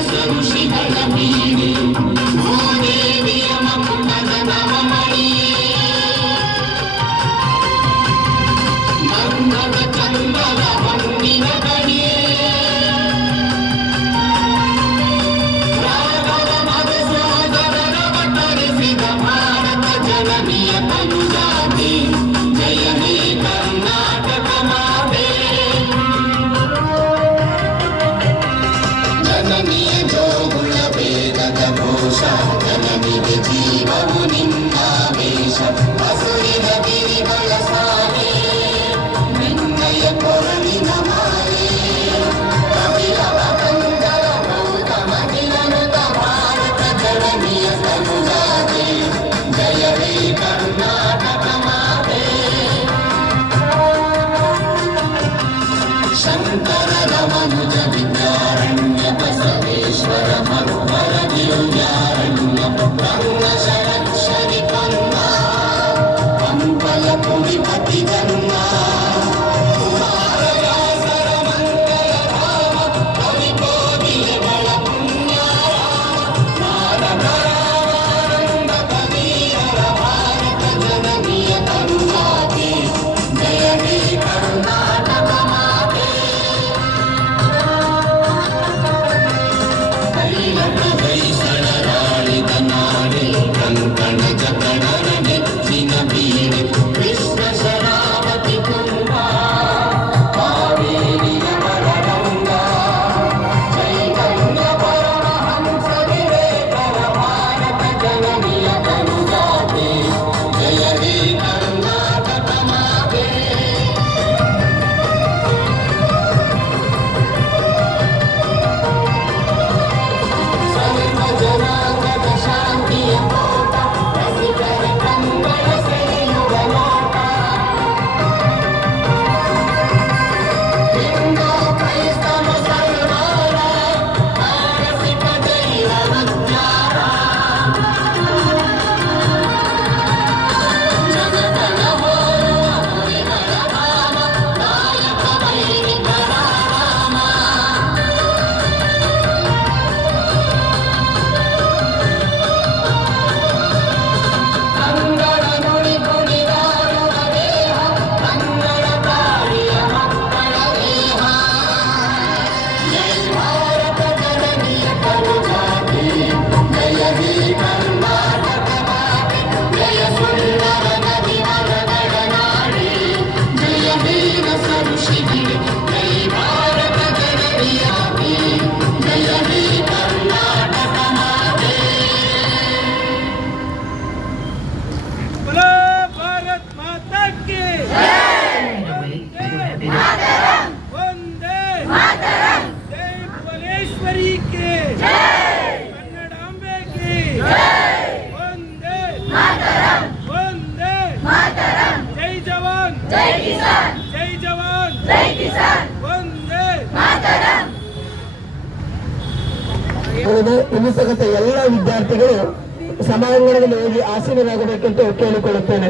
ऋषि శాంతనమిది జీవము నిన్నావేశం అసురిన గిరివై கண கண ಕಿಸಾನ್. ಜೈ ಜವಾನ್. ಜೈ ಕಿಸಾನ್. ವಂದೇ. ಮಾತರಂ. ಇಲ್ಲಿ ತಗಂತ ಎಲ್ಲ ವಿದ್ಯಾರ್ಥಿಗಳು ಸಭಾಂಗಣದಲ್ಲಿ ಹೋಗಿ ಆಸೀನರಾಗಬೇಕೆಂದು ಕೇಳಿಕೊಳ್ಳುತ್ತೇನೆ.